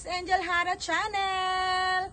is Angel Hara Channel!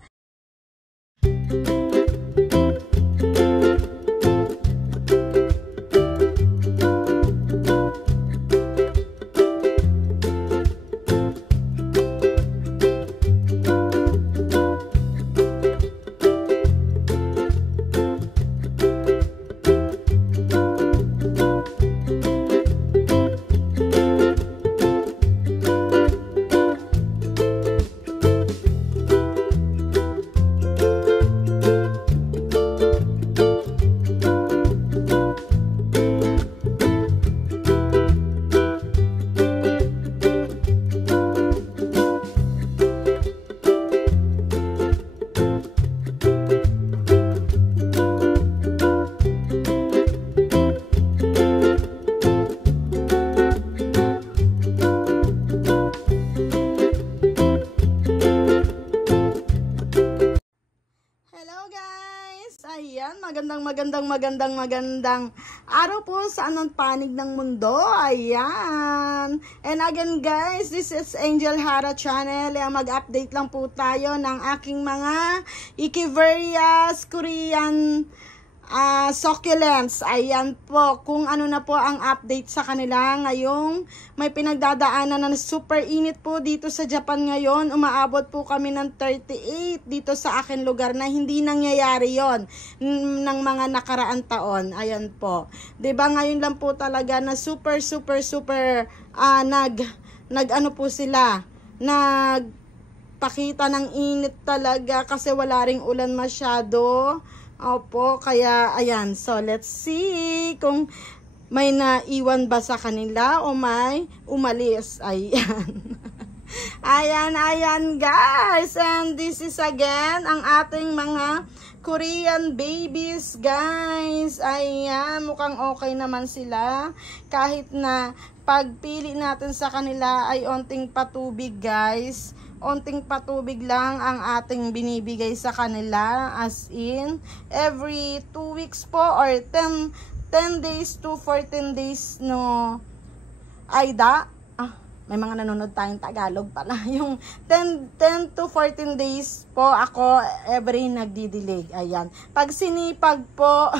Ayan, magandang araw po sa anong panig ng mundo. Ayan. And again guys, this is Angel Hara Channel. Mag-update lang po tayo ng aking mga Echeverias Korean succulents. Ayan po, kung ano na po ang update sa kanila ngayong may pinagdadaanan na super init po dito sa Japan ngayon. Umaabot po kami ng 38 dito sa akin lugar na hindi nangyayari yon ng mga nakaraang taon. Ayan po. 'Di ba ngayon lang po talaga na super nag ano po sila, nagpakita ng init talaga kasi wala ring ulan masyado. Opo, kaya ayan. So, let's see kung may naiwan ba sa kanila o may umalis. Ayan. ayan guys. And this is again ang ating mga Korean babies guys. Ayan, mukhang okay naman sila. Kahit na pagpili natin sa kanila ay onting patubig guys. Onting patubig lang ang ating binibigay sa kanila, as in every 2 weeks po or 10 days to 14 days no Aida. May mga nanonood tayong Tagalog pala. Yung 10 to 14 days po ako every nagdidilig. Ayan. Pag sinipag po,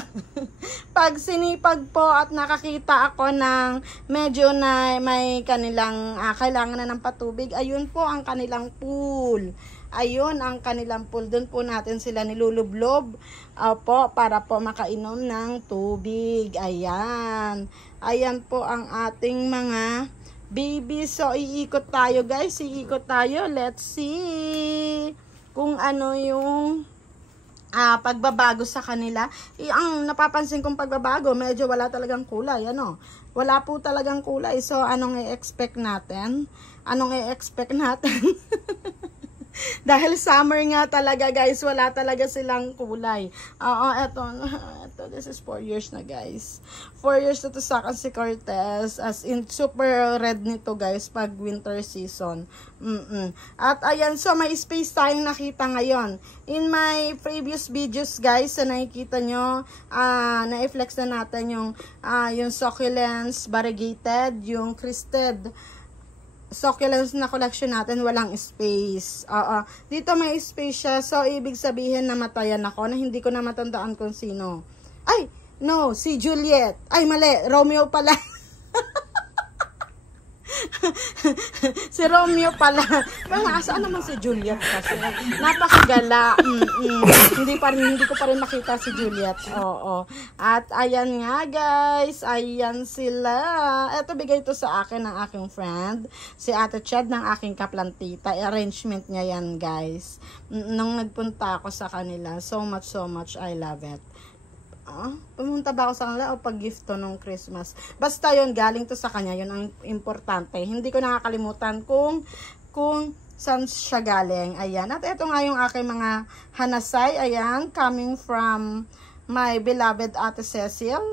at nakakita ako ng medyo na may kanilang kailangan na ng patubig, ayun po ang kanilang pool. Ayun ang kanilang pool. Doon po natin sila nilulublob po para po makainom ng tubig. Ayan. Ayan po ang ating mga baby. So, iikot tayo guys. Iikot tayo. Let's see kung ano yung pagbabago sa kanila. Ang napapansin kong pagbabago, medyo wala talagang kulay. Ano? Wala po talagang kulay. So, anong i-expect natin? Dahil summer nga talaga guys, wala talaga silang kulay. Eto, this is 4 years na guys. 4 years na to sa akin si Cortez. As in, super red nito guys pag winter season. At ayan, so may space tayong nakita ngayon. In my previous videos guys, na nakikita nyo, na-flex na natin yung succulents, variegated, yung crested succulents na collection natin, walang space. Dito may space siya. So, ibig sabihin namatayan ako na hindi ko na matandaan kung sino. Ay, no, si Juliet. Ay, mali. Romeo pala. Si Romeo pala. Saan naman si Juliet kasi? Napakagala. Hindi ko pa rin makita si Juliet. Oo. At ayan nga guys. Ayan sila. Ito bigay ito sa akin ng aking friend. Si Ate Chad ng aking kaplantita. Arrangement niya yan guys. Nung nagpunta ako sa kanila. So much. I love it. Pumunta ba ako sa kanila o pag-gift to nung Christmas? Basta yun, galing to sa kanya. Yun ang importante. Hindi ko nakakalimutan kung saan siya galing. Ayan. At ito nga yung aking mga hanasay. Ayan. Coming from my beloved Ate Cecil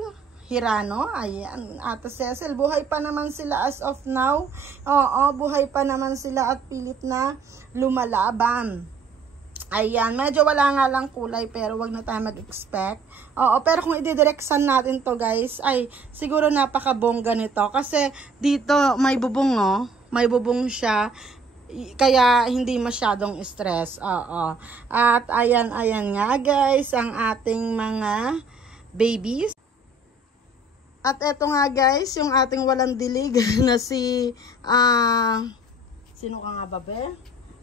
Hirano. Ayan. Ate Cecil. Buhay pa naman sila as of now. Oo. Buhay pa naman sila at pilit na lumalaban. Ayan, medyo wala nga lang kulay pero wag na tayo mag-expect. Oo, pero kung i-direction natin to guys, ay siguro napakabongga nito. Kasi dito may bubong, no? May bubong siya. kaya hindi masyadong stress. Oo. At ayan nga guys, ang ating mga babies. At eto nga guys, yung ating walang dilig na si, sino ka nga ba be?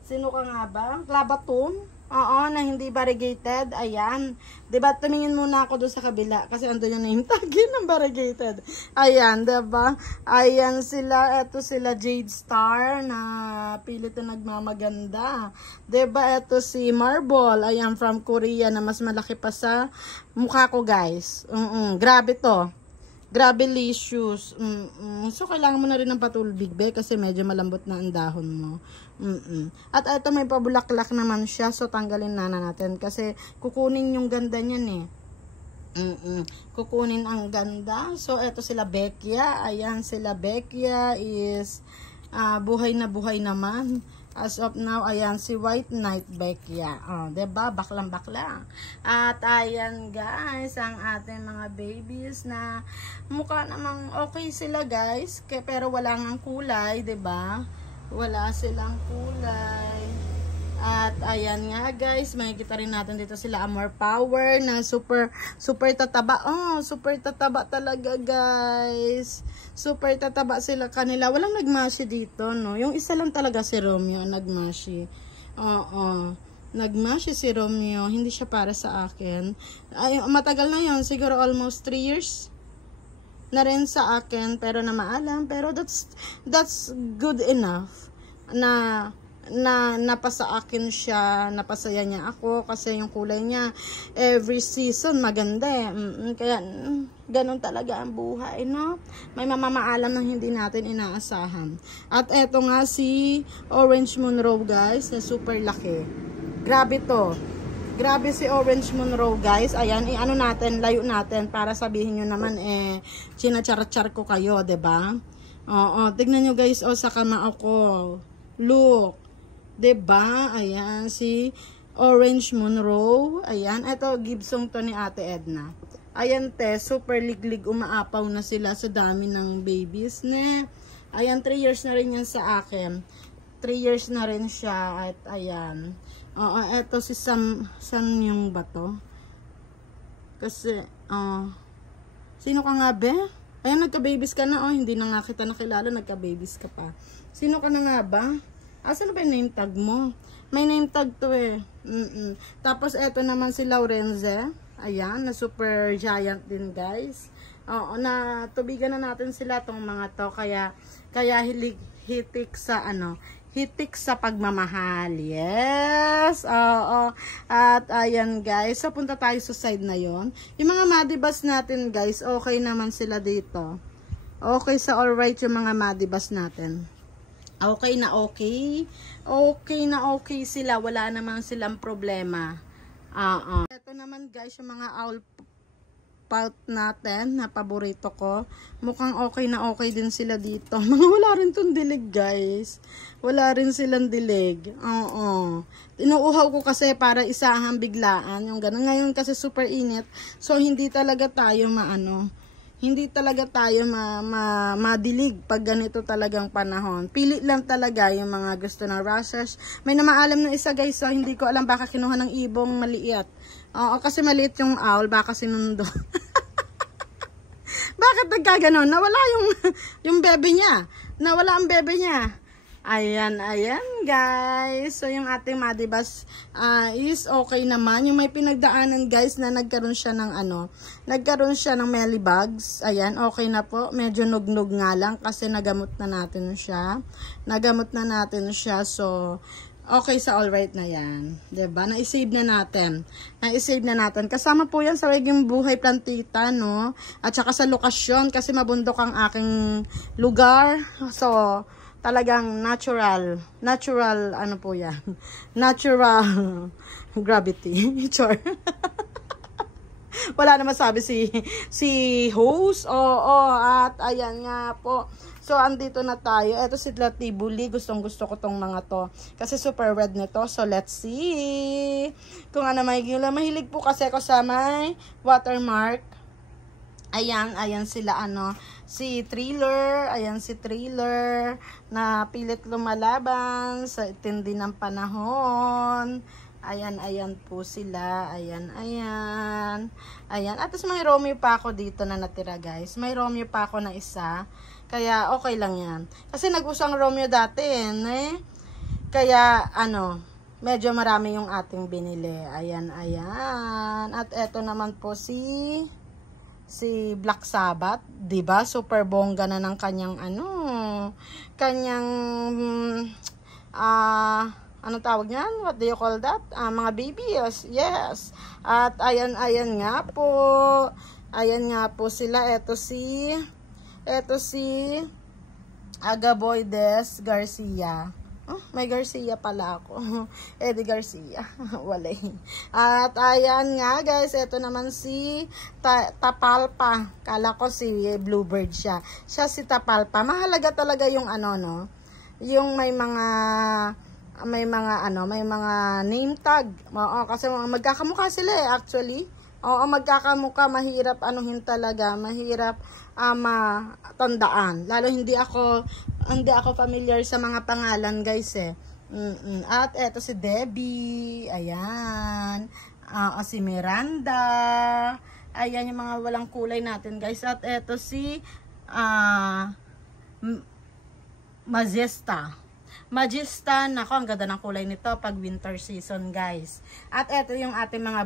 Sino ka nga ba? Clabatum? Oo, na hindi variegated. Ayan. Diba, tumingin muna ako doon sa kabila kasi andun yung name tag ng variegated. Ayan, diba? Ayan sila. Eto sila Jade Star na pilit na nagmamaganda. Diba, eto si Marble. Ayan, from Korea na mas malaki pa sa mukha ko guys. Grabe to. Grabe licious. So, kailangan mo na rin ng patulbig, be, kasi medyo malambot na ang dahon mo. At ito may pabulaklak naman siya. So, tanggalin na natin. Kasi, kukunin yung ganda niyan eh. Kukunin ang ganda. So, ito sila Beckia. Ayan, sila Beckia is buhay na buhay naman. As of now, ayan, si White Knight Beckia. Diba? Baklang-baklang. At ayan guys, ang ating mga babies na mukha namang okay sila guys. Pero wala ngang kulay, diba? Wala silang kulay. At ayan nga guys, makikita rin natin dito sila Amor Power na super tataba. Super tataba talaga guys. Super tataba sila kanila. Walang nagmashi dito, no? Yung isa lang talaga si Romeo ang nagmashi. Nagmashi si Romeo. Hindi siya para sa akin. Ay, matagal na yon, siguro almost 3 years na rin sa akin, pero na maalam. Pero that's good enough na napasa akin siya, napasaya niya ako kasi yung kulay niya every season maganda eh. Kaya ganun talaga ang buhay, no? May mamamaalam na hindi natin inaasahan. At eto nga si Orange Monroe guys, na super laki. Grabe to. Grabe si Orange Monroe guys. Ayan, ano natin, layo natin para sabihin nyo naman chinachar-char ko kayo, 'di ba? Oo, tignan nyo guys, sa kamao ko. Look. 'Di ba? Ayan si Orange Monroe. Ayan, ito Gibson to ni Ate Edna. Ayan te, super liglig, umaapaw na sila sa dami ng babies ne. Ayan, 3 years na rin yan sa akin. 3 years na rin siya. At ayan. Ito si Sam yung bato. Kasi sino ka nga be? Ayan, nagka-babies ka na. Hindi na nga kita nakilala, nagka-babies ka pa. Sino ka na nga ba? Asan na ba yung name tag mo? May name tag to eh. Tapos eto naman si Laurenze. Ayan, na super giant din guys. Na tubigan na natin sila tong mga to. Kaya hitik sa hitik sa pagmamahal. Yes. At ayan guys. So punta tayo sa side na yon. Yung mga madibas natin guys, okay naman sila dito. Okay sa alright yung mga madibas natin. Okay na okay. Okay na okay sila. Wala naman silang problema. Ito naman guys, yung mga owl pout natin na paborito ko. Mukhang okay na okay din sila dito. Wala rin tong dilig guys. Wala rin silang dilig. Inuuhaw ko kasi para isahan biglaan. Yung ganun. Ngayon kasi super init. So hindi talaga tayo hindi talaga tayo madilig pag ganito talagang panahon. Pili lang talaga yung mga gusto ng rushes. May namaalam na isa guys, so hindi ko alam baka kinuha ng ibong maliit. Kasi maliit yung owl, baka sinundo. Bakit nagkaganon? Nawala yung bebe niya. Nawala ang bebe niya. Ayan guys. So yung ating madibas is okay naman. Yung may pinagdaanan guys na nagkaroon siya ng nagkaroon siya ng mealybugs. Ayan, okay na po. Medyo nugnog nga lang kasi nagamot na natin siya. So okay sa alright na yan. 'Di ba? Na-save na natin. Kasama po yan sa Reging Buhay Plantita, no? At saka sa lokasyon kasi mabundok ang aking lugar. So talagang natural po yan. Natural gravity. Char. Wala na masabi si host. At ayan nga po. So andito na tayo. Ito si Latibuli. Gustong gusto ko tong mga to. Kasi super red nito. So let's see. Kung ano mahilig po kasi ako sa may watermark. Ayan sila si Thriller, ayan si Thriller na pilit lumalaban sa tindi ng panahon. Ayan po sila, ayan. At may Romeo pa ako dito na natira guys, may Romeo pa ako na isa, kaya okay lang yan. Kasi nag-usang Romeo dati kaya medyo marami yung ating binili, ayan. At eto naman po si Black Sabbath, 'di ba? Super bongga na ng kanyang anong tawag niyan? What do you call that? Mga babies. Yes. At ayan nga po sila. Ito si Agaboydes Garcia. Oh, may Garcia pala ako. Eddie Garcia. Walay. At ayan nga guys, ito naman si Tapalpa. Kala ko si Bluebird siya. Siya si Tapalpa. Mahalaga talaga yung yung may mga name tag. Oo, kasi magkakamukha sila actually. Oo, magkakamukha, mahirap talaga, mahirap matandaan. Lalo hindi ako familiar sa mga pangalan guys At eto si Debbie, ayan. Si Miranda, ayan yung mga walang kulay natin guys. At eto si Majesta, nako, ang ganda ng kulay nito pag winter season guys. At eto yung ating mga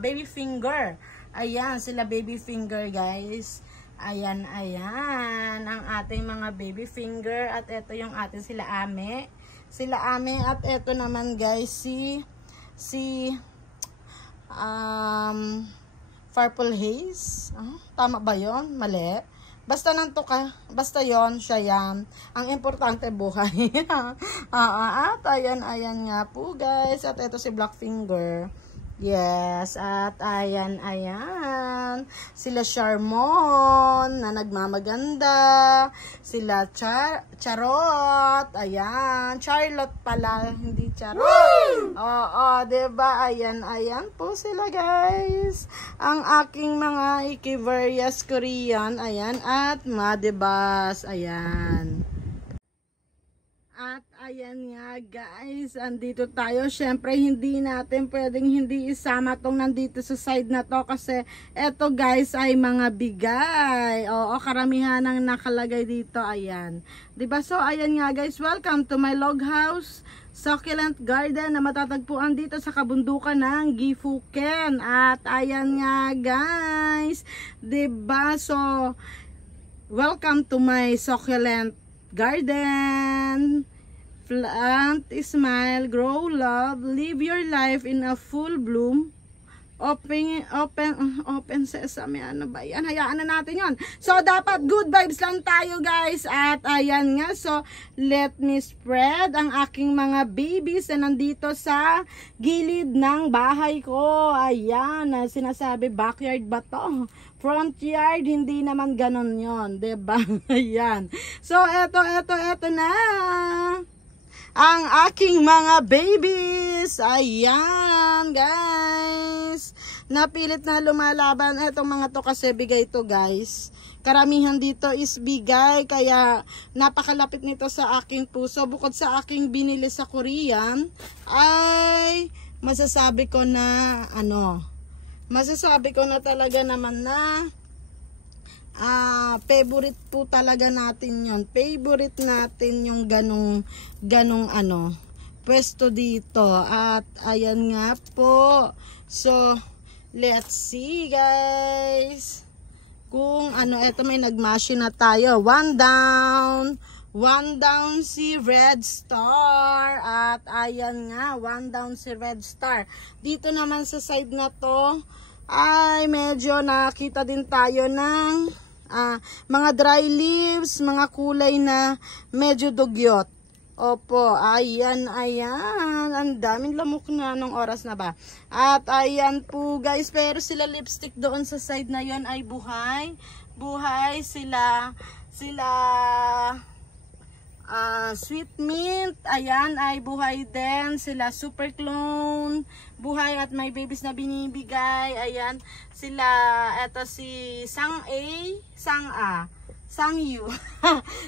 baby finger. Ayan, sila baby finger guys. Ayan, ang ating mga baby finger. At eto yung ating sila Ame. At eto naman guys si Purple Haze. Tama ba yon? Mali. Basta basta yon, siya yan. Ang importante buhay. At ayan nga po guys. At ito si Blackfinger. Yes, at ayan. Sila Charmon na nagmamaganda. Sila Charot. Ayan, Charlotte pala, hindi Charot. Oo, diba? Ayan po sila guys. Ang aking mga Ikivarious Korean. Ayan, at Madebas. Ayan. At ayan nga guys, andito tayo. Syempre hindi natin pwedeng hindi isama tong nandito sa side na to kasi eto guys ay mga bigay. Oo, karamihan ang nakalagay dito. Ayan. 'Di ba? So ayan nga guys, welcome to my log house succulent garden na matatagpuan dito sa kabundukan ng Gifuken. At ayan nga guys, 'di ba? So welcome to my succulent garden. Plant, smile, grow, love, live your life in a full bloom. Open sesame, ano ba yan? Hayaan na natin yon. So, dapat good vibes lang tayo guys. At ayan nga, so, let me spread ang aking mga babies na nandito sa gilid ng bahay ko. Ayan, sinasabi, backyard ba to? Front yard, hindi naman ganon yon, diba? Ayan. So, eto na ang aking mga babies. Ayan guys, napilit na lumalaban etong mga to kasi bigay to guys. Karamihan dito is bigay, kaya napakalapit nito sa aking puso. Bukod sa aking binili sa Korean, ay masasabi ko na talaga naman na favorite po talaga natin yon. Favorite natin yung ganong pwesto dito. At ayan nga po. So, let's see guys. Kung eto may nagmashi na tayo. One down si Red Star. At ayan nga, one down si Red Star. Dito naman sa side na to, ay medyo nakita din tayo ng mga dry leaves, mga kulay na medyo dugyot. Opo, ayan. Ang daming lamok na nung oras na ba. At ayan po guys, pero sila lipstick doon sa side na yon ay buhay. Buhay sila Sweet Mint, ayan, ay buhay din. Sila Super Clone, buhay at may babies na binibigay. Ayan, sila, eto si Sang A, Sang A, Sang Yu.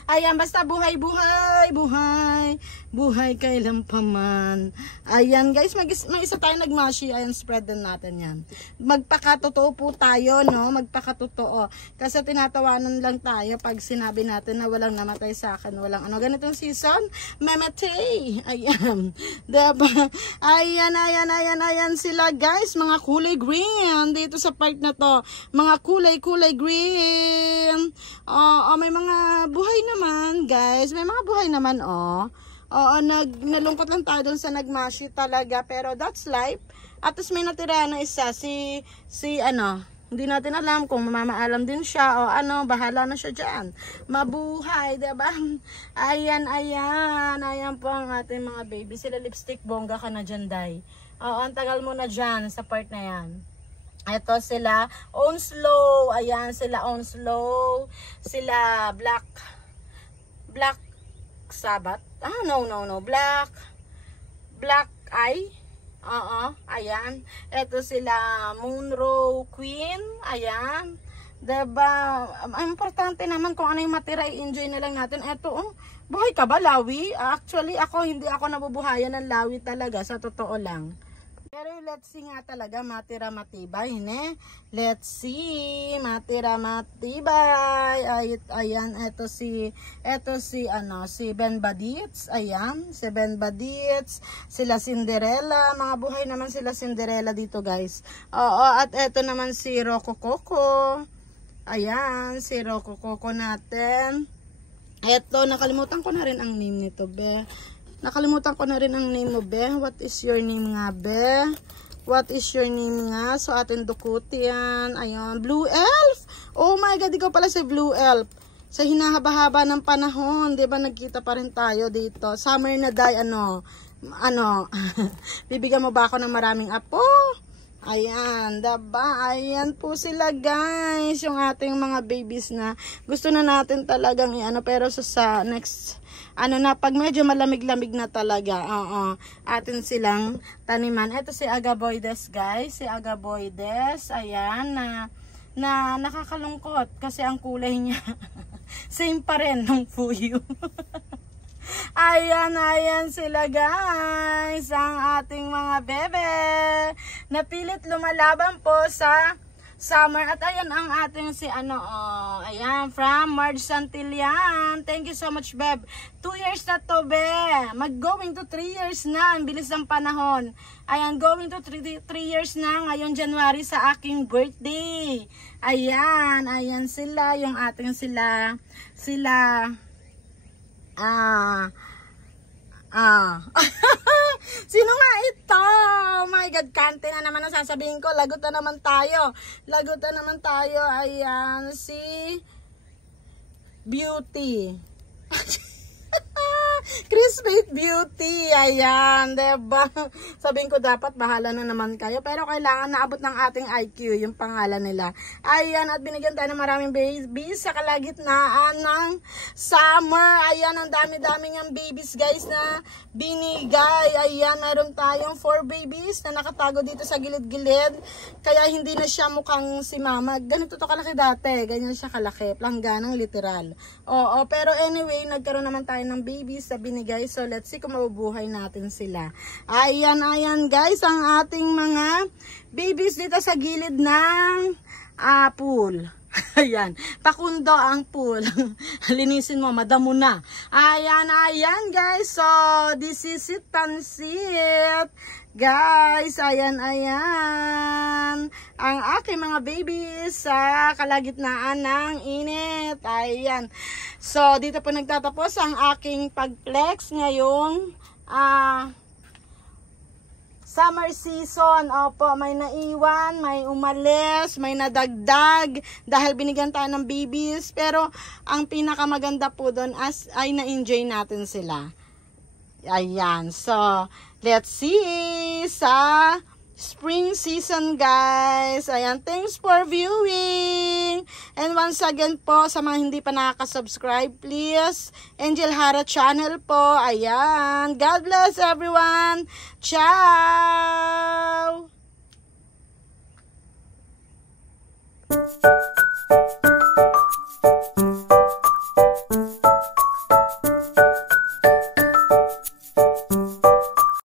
Ayan, basta buhay, buhay, buhay, buhay kailan pa man. Ayan guys, may isa tayo nagmashi. Ayan, spread din natin yan. Magpakatotoo po tayo, no? Magpakatotoo. Kasi tinatawanan lang tayo pag sinabi natin na walang namatay sa akin, walang ano. Ganitong season, mamatay. Ayan. Diba? Ayan sila guys. Mga kulay green. Dito sa part na to. Mga kulay green. May mga buhay naman guys. May mga buhay naman, nalungkot lang tayo dun sa nagmashi talaga. Pero that's life. At tapos may natira na isa. Si hindi natin alam kung mamaalam din siya o bahala na siya dyan. Mabuhay, diba? Ayan po ang ating mga baby. Sila lipstick, bongga ka na dyan, Day. Ang tagal mo na dyan sa part na yan. Ito sila, Onslow. Ayan, sila Onslow. Sila Black Sabbath. No. Black Eye. Ayan. Ito sila Moonrow Queen. Ayan. Diba? Ang importante naman kung ano yung matira, i-enjoy na lang natin. Ito, buhay ka ba, Lawi? Actually, hindi ako nabubuhayan ng Lawi talaga, sa totoo lang. Pero let's see nga talaga, matira matibay, ne? Let's see, matira matibay. Ayan, si Ben Badits. Ayan, si Ben Badits. Sila Cinderella. Mga buhay naman sila Cinderella dito, guys. At eto naman si Rocco Coco. Ayan, si Rocco Coco natin. Eto, nakalimutan ko na rin ang name nito, be. Nakalimutan ko na rin ang name mo, be. What is your name nga, be? What is your name nga? So, atin dukuti yan. Ayan. Blue Elf. Oh my God, ikaw pala si Blue Elf. Sa hinahaba-haba ng panahon, di ba nagkita pa rin tayo dito? Summer na, Day, bibigyan mo ba ako ng maraming apo? Ayan, diba? Ayan po sila, guys. Yung ating mga babies na gusto na natin talagang pero sa next pag medyo malamig-lamig na talaga, atin silang taniman. Ito si Agaboides, guys. Si Agaboides, ayan, na nakakalungkot kasi ang kulay niya same pa rin ng fuyo. Ayan sila, guys. Ang ating mga bebe napilit lumalaban po sa summer. At ayan ang ating ayan, from Marge Santillan. Thank you so much, Beb. 2 years na to, be. Mag-going to 3 years na. Ang bilis ng panahon. Ayan, going to 3 years na ngayong January sa aking birthday. Ayan sila. Yung ating sila. Sino nga ito? Oh my God, kante na naman ang sasabihin ko. Lagot na naman tayo. Ayan, si Beauty. Crispate Beauty. Ayan, diba? Sabihin ko dapat bahala na naman kayo. Pero kailangan naabot ng ating IQ yung pangalan nila. Ayan, at binigyan tayo ng maraming babies sa kalagitnaan ng summer. Ayan, ang dami-dami niyang babies, guys, na binigay. Ayan, meron tayong 4 babies na nakatago dito sa gilid-gilid. Kaya hindi na siya mukhang si mama. Ganito to kalaki dati. Ganyan siya kalaki. Plangganang literal. Pero anyway, nagkaroon naman tayo ng babies sa binigay. So, let's see kung mabubuhay natin sila. Ayan, guys, ang ating mga babies dito sa gilid ng pool. Ayan, pakundo ang pool. Linisin mo, madamo na. Ayan, guys. So, this is it, pansit. Guys, ayan. Ang aking mga babies sa kalagitnaan ng init. Ayan. So, dito po nagtatapos ang aking pag-flex ngayong summer season. Opo, may naiwan, may umalis, may nadagdag dahil binigyan tayo ng babies. Pero ang pinakamaganda po doon ay na-enjoy natin sila. Ayan. So, let's see sa spring season, guys. Ayan, thanks for viewing. And once again po, sa mga hindi pa nakaka-subscribe, please, Angel Hara channel po. Ayan, God bless everyone. Ciao!